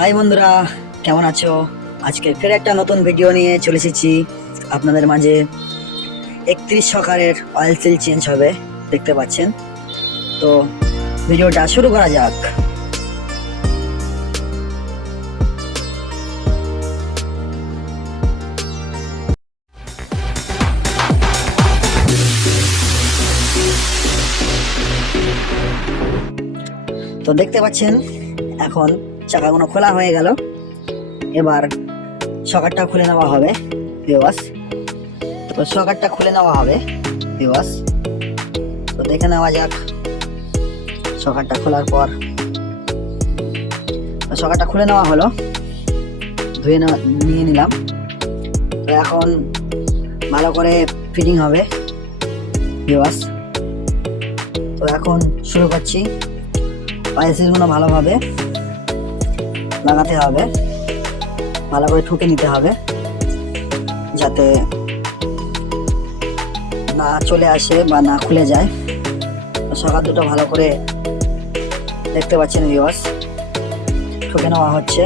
High বন্ধুরা, কেমন আছো? আজকে ফের একটা নতুন ভিডিও নিয়ে চলে এসেছি আপনাদের মাঝে। 31 সকারের অয়েল সিল চেঞ্জ হবে, দেখতে পাচ্ছেন। তো ভিডিওটা শুরু করা যাক। তো দেখতে পাচ্ছেন এখন চাকাগুলো খোলা হয়ে গেল। এবার সকারটা খুলে নেওয়া হবে ভিউয়ার্স। তো সকারটা খুলে নেওয়া হবে ভিউয়ার্স। তো দেখে নেওয়া যাক সকারটা খোলার পর। সকারটা খুলে নেওয়া হলো, ধুয়ে নিয়ে নিলাম। তো এখন ভালো করে ফিটিং হবে ভিউয়ার্স। তো এখন শুরু করছি। পাইসিসগুলো ভালোভাবে লাগাতে হবে, ভালো করে ঠুকে নিতে হবে যাতে না চলে আসে বা না খুলে যায়। সকাল দুটো ভালো করে দেখতে পাচ্ছেন ভিউয়ার্স, ঠুকে নেওয়া হচ্ছে।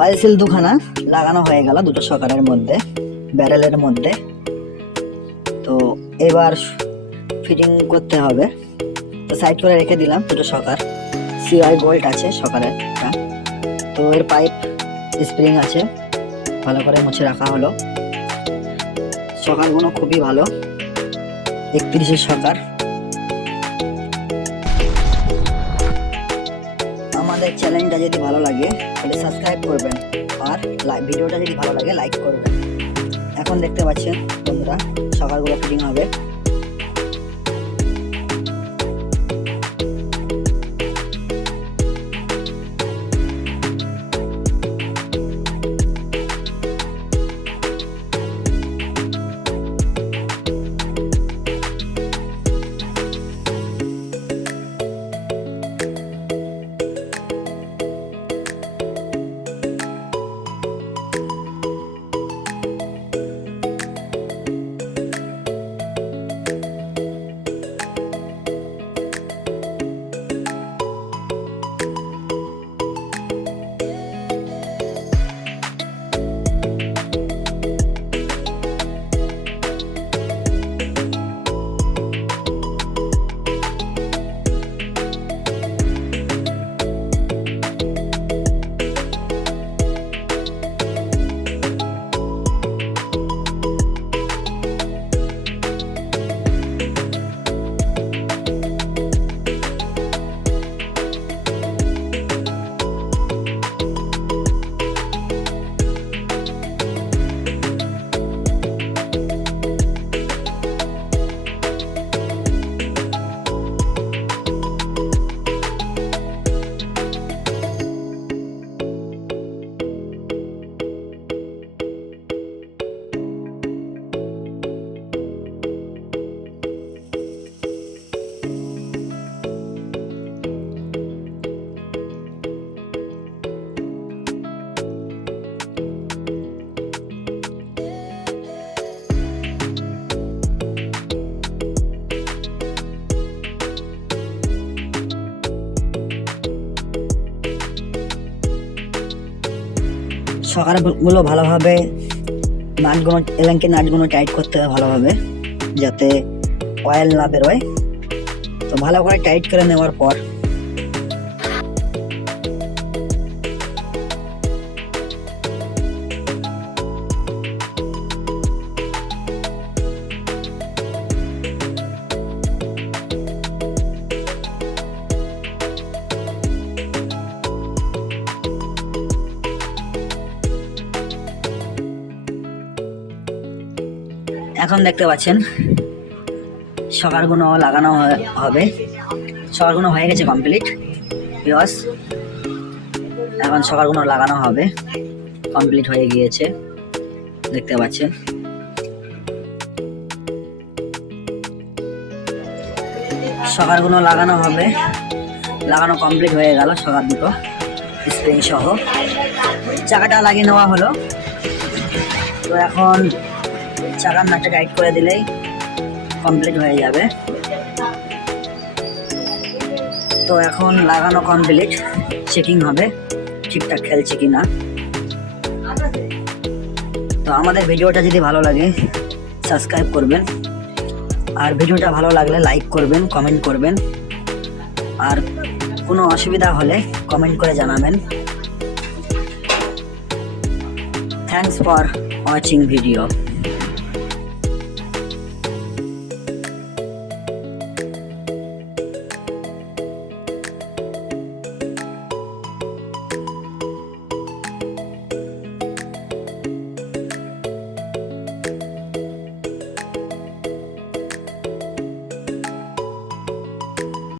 অয়েল সিল দুখানা লাগানো হয়ে গেল দুটো সকারের মধ্যে, ব্যারেলের মধ্যে। তো এবার ফিটিং করতে হবে। তো সাইড করে রেখে দিলাম দুটো সকার। সিআই বোল্ট আছে সকারেরটা। তো এর পাইপ স্প্রিং আছে, ভালো করে মুছে রাখা হলো। সকারগুলো খুবই ভালো, 31-এর সকার। আমাদের চ্যানেলটা যদি ভালো লাগে তাহলে সাবস্ক্রাইব করবেন, আর ভিডিওটা যদি ভালো লাগে লাইক করবেন। এখন দেখতে পাচ্ছেন বন্ধুরা সকারগুলো ফিটিং হবে। সকারগুলো ভালোভাবে নাটগুলো, এলাঙ্কি নাটগুলো টাইট করতে হবে ভালোভাবে, যাতে অয়েল না বেরোয়। তো ভালো করে টাইট করে নেওয়ার পর এখন দেখতে পাচ্ছেন সকারগুলো লাগানো হবে। সকারগুলো হয়ে গেছে কমপ্লিট ভিউয়ার্স। এখন সকারগুলো লাগানো হবে, কমপ্লিট হয়ে গিয়েছে দেখতে পাচ্ছেন। সকারগুলো লাগানো হবে, লাগানো কমপ্লিট হয়ে গেল সকার দুটো স্প্রিং সহ। চাকাটা লাগিয়ে নেওয়া হলো। তো এখন চাকার নাটটা টাইট করে দিলেই কমপ্লিট হয়ে যাবে। তো এখন লাগানো কমপ্লিট, চেকিং হবে ঠিকঠাক খেলছে কিনা। তো আমাদের ভিডিওটা যদি ভালো লাগে সাবস্ক্রাইব করবেন, আর ভিডিওটা ভালো লাগলে লাইক করবেন, কমেন্ট করবেন, আর কোনো অসুবিধা হলে কমেন্ট করে জানাবেন। Thanks for watching video.